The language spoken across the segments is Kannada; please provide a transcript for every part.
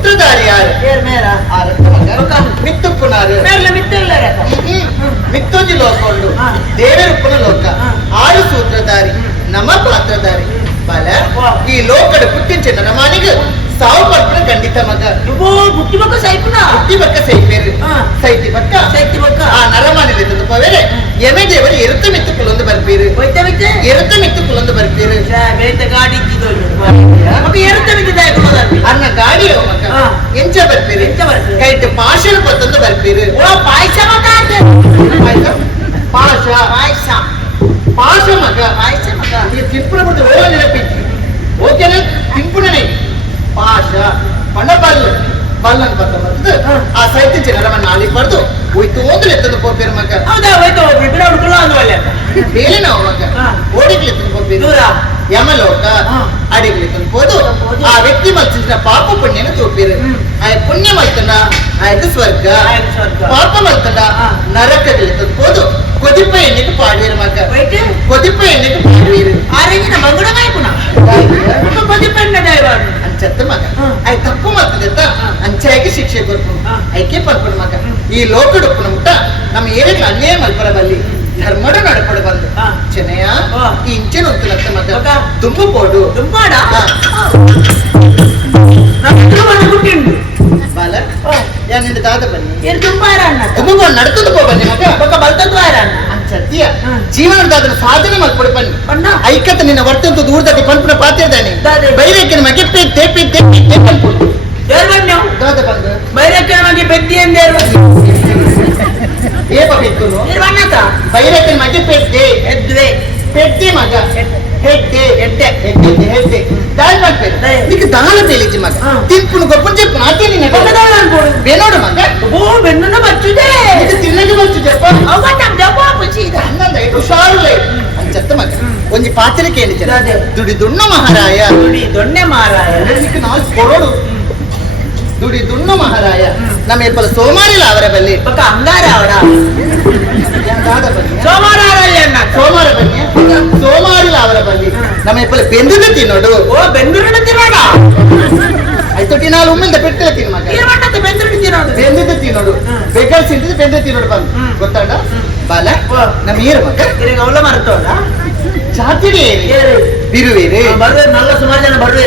ಸೂತ್ರಧಾರಿ ಯಾರು ಏರ್ ಮೇರ ಆರತ್ತ ಮಗ ಒಕ್ಕ. ಮಿತ್ತುಪ್ಪುನಾರು ಮೇರ್ಲ ಮಿತ್ತಲ್ಲ ರೇಖ ಮಿತ್ತೋಜಿ ಲೋಕ ಉಂಡು ಹಾ. ದೇವರುಪ್ಪನ ಲೋಕ ಹಾ. ಆರು ಸೂತ್ರಧಾರಿ ನಮ ಪಾತ್ರಧಾರಿ ಬಲ ವಾ. ಈ ಲೋಕದ ಪುಟ್ಟಿಂಚ ನಮಾನಿಗೆ ಸಾವು ಬರ್ತಿರ ಖಂಡಿತ ಮಗ ಇಬ್ಬೋ ಬುಟ್ಟಿ ಬಕ್ಕ ಸೈಪುನ ಬುಟ್ಟಿ ಬಕ್ಕ ಸೈಪೇರು ಸೈತಿ ಬಕ್ಕ ಸೈತಿ ಬಕ್ಕ ಆ ನರಮಾನಿ ಬೆತ್ತದ ಪವೇರೆ ಎಮೆ ದೇವರು ಎರುತ್ತ ಮೆತ್ತು ಕುಲೊಂದು ಬರ್ಪೀರು ಒಯ್ತ ಮೆತ್ತೆ ಎರುತ್ತ ಮೆತ್ತು ಕುಲೊಂದು ಬರ್ಪೀರು ಬೇತ ಗಾಡಿ ಇದ್ದಿದ್ದೋಳು ಮಗ ಎರುತ್ತ ಮೆತ್ತು ದಾಯಕುಲದ ಅನ್ನ ಗಾಡಿ ಮಗ ಎಂಚ ಬರ್ಪೀರು ಎಂಚ ಬರ್ಪೀರು ಕೈಟ್ ಪಾಶಲ್ ಬಲ್ಲನ್ ಬರ್ತದೆ. ಆ ಸೈತಿಂಚ ಜನರವನ್ನ ನಾಲಿ ಪಡೆದು ಹೋಯ್ತು ಹೋದ್ರೆ ತಂದು ಪೋಪೇರು ಮಗ ಹೌದಾ ಹೋಯ್ತು ಬಿಡ ಹುಡುಕಲ್ಲ ಅಂದ್ವಲ್ಲ ಬೇಲೆ ನಾವು ಮಗ. ಓಡಿಗ್ಲಿ ತಂದು ಪೋಪೇರು ದೂರ ಯಮಲೋಕ. ಅಡಿಗ್ಲಿ ತಂದ್ಬೋದು. ಆ ವ್ಯಕ್ತಿ ಮಲ್ಸಿನ ಪಾಪ ಪುಣ್ಯನ ತೋಪಿರು. ಆ ಪುಣ್ಯ ಮಲ್ತನ ಆಯ್ತು ಸ್ವರ್ಗ. ಪಾಪ ಮಲ್ತನ. ನರಕದಲ್ಲಿ ತಂದ್ಬೋದು ಹೆಚ್ಚಾಗಿ ಶಿಕ್ಷೆ ಕೊರ್ಪು ಐಕೆ ಪರ್ಪುಡು ಮಗ. ಈ ಲೋಕಡು ಉಪ್ಪ ನಮ್ಮ ಏರಿಕೆ ಅಲ್ಲೇ ಮಲ್ಪರದಲ್ಲಿ ಧರ್ಮಡ ನಡ್ಕೊಂಡು ಬಂದು. ಚೆನ್ನಯ್ಯ ಈ ಇಂಚಿನ ಒಂದು ಲಕ್ಷ ಮಗ. ದುಂಬು ಪೋಡು. ದುಂಬಾಡ? ಬಾಲ ದಾದ ಬನ್ನಿ. ಏನ್ ದುಂಬಾರ ಅಣ್ಣ ದುಂಬು ನಡ್ಕೊಂಡು ಪೋ ಬನ್ನಿ ಮಗ. ಪಕ್ಕ ಬಲ್ತದ್ದು ಆರ ಸತ್ಯ. ಸಾಧನೆ ಮಾಡ್ಕೊಡಿ ಬನ್ನಿ. ಐಕ್ಯತೆ ನಿನ್ನ ವರ್ತಂತು ದೂರದಲ್ಲಿ ಪಲ್ಪನ ಪಾತ್ರ ಇದ್ದಾನೆ. ಬೈರಕ್ಕೆ ಮಗಿಪ್ಪೆ ತೇಪಿ ತೇಪಿ ತೇಪಿ ಹೇಳ್ಬನ್ನಿ బైరెక్కడ మనకి పెద్ద ఏం దేరు ಏಪ ಬಿತ್ತುನು మీరు అన్నత ಬೈರೇಕಿನ ಮಗೆ ಪೇತೆ ఎద్దువే ಪೆಟ್ಟಿ ಮಗ ಹೆಡ್ಡೆ ఎడ్డే ಹೆಡ್ಡೆ ಹೆಡ್ಡೆ ದಾಲ್ ಮಾಡ್ಬೇಕು ದೈ. నీకు దాన తెలియదు మగ ఆ. తింపును గొప్పని చెప్పు నాకే నిన్న ఒకదాని అనుకోడు వినోడు మగ ఓ వెన్నున్న వచ్చుదే నీకు తిన్నది వచ్చు చెప్ప అవటం జబ్బు పుచ్చిదా అన్నంద హుషారులే అని చెత్త మగ ಒಂಜಿ ಪಾತ್ರೆ ಕೇಳಿದ್ದೆ ಅದೇ. ದುಡಿ ದುಣ್ಣ ಮಹಾರಾಯ ದುಡಿ ದೊಣ್ಣೆ ಮಾರಾಯ నీకు నాలుగు కొరడు ದುಡಿ ದುಣ್ಣ ಮಹಾರಾಯ நம்ம இப்ப சோமாரில அவரை பள்ளி பக்கம் அங்கார அவடா ಸೋಮವಾರ ಬನ್ನಿ. ಸೋಮವಾರ ಅವರ ಬನ್ನಿ ನಮ್ಮ ಇಪ್ಪಲ ಬೆಂದೂರು ತಿನ್ನೋಡು. ಓ ಬೆಂದೂರಿನ ತಿನ್ನೋಣ? ಐತೊಟ್ಟಿ ನಾಲ್ ಒಮ್ಮಿಂದ ತಿನ್ನ ಬೆಂದೂರು ತಿನ್ನೋದು. ಬೆಂದೂರು ತಿನ್ನೋಡು. ಬೇಕಾದ್ರೆ ಸಿಂಟಿದ್ದು ಬೆಂದೂರು ತಿನ್ನೋಡು ಬಂದು. ಗೊತ್ತಾಡ ಬಾಲ ನಮ ಏರು ಮಕ್ಕ ಈಗ ಅವಳ ಮರ್ತೋಳ ಜಾತಿಗೆ ಬಿರುವೇರಿ? ಬರುವೆ ನಲ್ಲ ಸುಮಾರು ಜನ ಬರುವೆ.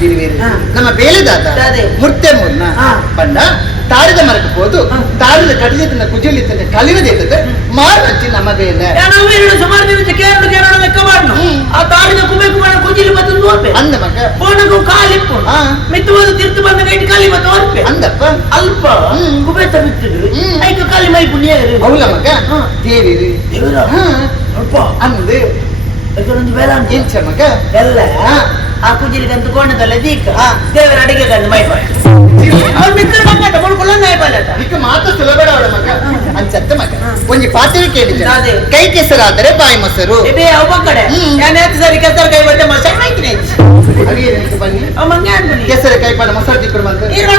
ಮಾಡ್ತಿರ್ವೀರಿ ನಮ್ಮ ಬೇಲೆದಾದ ಮುರ್ತೆ ಮುನ್ನ ಬಣ್ಣ ತಾರದ ಮರಕ್ಕೆ ಹೋದು ತಾರದ ಕಡಿದ ಕುಜಲಿ ತನ್ನ ಕಲಿನದಿದ್ದದ ಮಾರು ಹಚ್ಚಿ ನಮ್ಮ ಬೇಲೆ ಸುಮಾರು ದಿನ ಕೇರಳ ಕೇರಳ ಲೆಕ್ಕ ಮಾಡು ಆ ತಾರದ ಕುಬೇಕು ಮಾಡ ಕುಜಿಲಿ ಮತ್ತು ನೋಡ್ಬೆ ಅಂದ ಮಗ ಫೋನಗು ಕಾಲಿಪ್ಪು ಮಿತ್ತು ಹೋದ ತಿರ್ತು ಬಂದ ಗೈಟ್ ಕಾಲಿ ಮತ್ತು ನೋಡ್ಬೆ ಅಂದಪ್ಪ ಅಲ್ಪ ಕುಬೇತ ಬಿತ್ತಿದ್ರು ಐಕ ಕಾಲಿ ಮೈ ಪುಣ್ಯ ಅವಲ ಮಗ ದೇವಿ ದೇವರ ಅಲ್ಪ ಅಂದು ಇದೊಂದು ವೇದಾಂತ ಆ ಕುಜಿಲಿಗೆ ಅಂತ ದೀಕ ದೇವರ ಅಡಿಗೆ ಕಂಡು ಮೈ ಅವ್ರು ಮಿಕ್ಕರ್ ಮಗ ಮುಳ್ಕೊಳ್ಳೋ ನಾಯಿ ಬಾಲದ ಇಕ್ಕ ಮಾತು ಸುಲಬೇಡ ಅವಳ ಮಗ ಅನ್ಸತ್ತೆ ಮಗ ಒಂದು ಪಾತ್ರೆ ಕೇಳಿದ್ದೆ ಕೈ ಕೆಸರಾದರೆ ಬಾಯಿ ಮೊಸರು ಇದೇ ಅವ ಕಡೆ ಸರಿ ಕೆಸರ ಕೈ ಬಟ್ಟೆ ಮೊಸರು ಹಾಕಿನಿ ಕೆಸರ ಕೈ ಪಾಡ ಮೊಸರು ತಿಕ್ಕೊಂಡು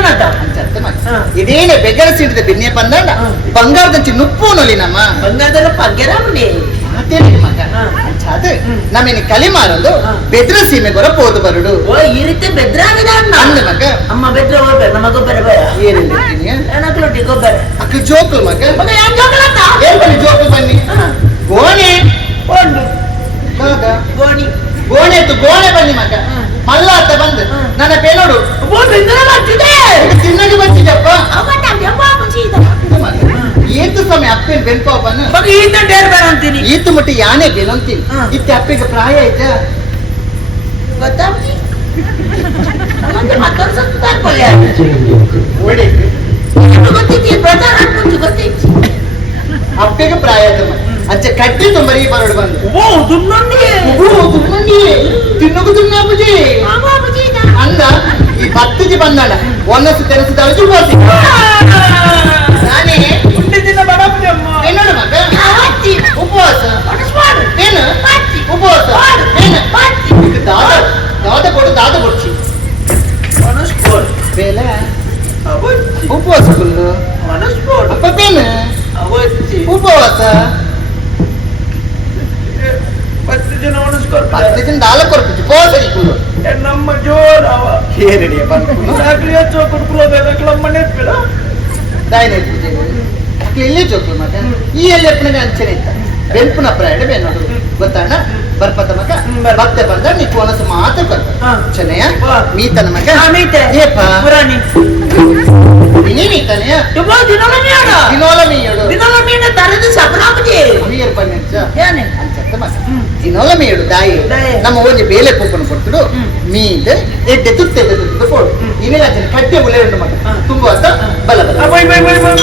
ಬಂದ ಅನ್ಸತ್ತೆ ಮಗ ಇದೇನೆ ಬೆಗರ ಸಿಡಿದ ಬಿನ್ನೆ ಬಂದಾಡ ಬಂಗಾರದ ನುಪ್ಪು ನೊಲಿ ನಮ್ಮ ಬಂಗಾರದ ಪಗ್ಗೆರ ಮನೆ ಮತ್ತೇನು ಮಗ ನಮ್ಮನೆ ಕಲಿ ಮಾರೊಂದು ಬೆದ್ರ ಸೀಮೆ ಗೊರ ಪೋದು ಬರುಡು. ಓ ಈ ರೀತಿ ಬೆದ್ರಾಗಿದೆ ಅಣ್ಣ. ಅಂದ ಮಗ. ಅಮ್ಮ ಬೆದ್ರ ಹೋಗ್ಬೇಕು ನಮ್ಮ ಗೊಬ್ಬರ ಬೇಡ. ಏನಿಲ್ಲ ಏನಕ್ಲೊಟ್ಟಿ ಗೊಬ್ಬರ ಅಕ್ಕ ಜೋಕ್ಲು ಮಗ. ಮಗ ಯಾಕೆ ಜೋಕಲತ್ತ ಏನ್ ಬನ್ನಿ ಈತು ಮುಟ್ಟಿ ಯಾನೆ ಬೇನಂತೀನಿ. ಇತ್ತೆ ಅಪ್ಪಿಗೆ ಪ್ರಾಯ ಐತಾ. ಗೊತ್ತಾ? ಮತ್ತೊಂದು ಸತ್ತು ತಾರ್ಕೊಳ್ಳಿ ಓಡಿ. ಗೊತ್ತಿತ್ತು ಗೊತ್ತಿತ್ತು. ಅಪ್ಪಿಗೆ ಪ್ರಾಯ ಐತೆ ಅಂಚೆ ಕಟ್ಟಿ ತುಂಬರಿ ಬರೋಡು ಬಂದು. ಓ ದುನ್ನೊಂಡಿ ತುಮ್ಮಂಡಿ ತಿನ್ನಕು ತಿನ್ನಬುಜಿ ಮಾಮ ಮುಚ್ಚಿದ ಅಂದ ಈ ಬತ್ತಿಗೆ ಬಂದಾಳ. ಒಂದಷ್ಟು ತೆರೆಸಿದ ಹೋಗಿ ನಾನೇ ಬೇಲೆ? ಉಪವಾಸ ಫುಲ್ಲು ಉಪವಾಸ ಅಪ್ಪ ಬೇನು ಅವತ್ತಿ. ಉಪವಾಸ? ಬಂದಿದ್ದೀನಿ ದಾಲ ಕೊರ್ಪಿಟ್ಟು ಪೋಸರಿ ಕೂಡು ನಮ್ಮ ಜೋರವ ಏರಡಿಯ ಬಂದು ಸಾಕ್ಲಿ ಹಚ್ಚೋ ಕೊಡ್ಬಿಡೋದಲ್ಲ ಮನೆ ಬೇಡ ದಾಯಿನ ಅಕ್ಲ ಇಲ್ಲೇ ಜೋಕು ಮಗ ಈ ಎಲ್ಲಿ ಅಪ್ಪನಿಗೆ ಅಂಚನೆ ಇತ್ತ. ಬೆಂಪುನ ಪ್ರಾಯಡ ಬೆನ್ನೋಡು ಗೊತ್ತಾಣ ಬರ್ಪತ ಮಗ ಹ್ಮ್, ಬರ್ಪ. ಭಕ್ತೆ ಬಂದ ನೀ ಕೋನಸ ಮಾತು ಹಾ. ಬಂದ ಚೆನ್ನಯ್ಯ ವಾ. ಮೀತನ ಮಗ ಮೀತೆ ಏಪ ಪುರಾಣಿ ನೀ ಮೀತನೆಯ ತುಂಬ ದಿನಲ ಮೀಡ ದಿನೋಲ ಮೀಯಡು ದಿನಲ ಮೀಡ ತರದು ಸಪನಾಪತಿ ಮೀಯರ್ ಪನ್ನೆಂಚ ಏನೆ ಅಂಚತ್ತ ಮಗ ಹ್ಮ್. ದಿನೋಲ ಮೀಯಡು ದಾಯಿ ದಾಯಿ. ನಮ್ಮ ಒಂಜಿ ಬೇಲೆ ಕೂಪನ್ ಕೊಡ್ತುಡು ಹ್ಮ್. ಮೀದ್ ಎಡ್ಡೆ ತುತ್ತೆ ತುತ್ತೆ ಕೊಡು ಹ್ಮ್. ಇನ್ನೆಲ್ಲ ಕಟ್ಟೆ ಉಲೆ ಉಂಡು ಮಗ ಹಾ. ತುಂಬ ಅಂತ ಬಲ ಬಲ ಬೈ ಬೈ ಬೈ ಬೈ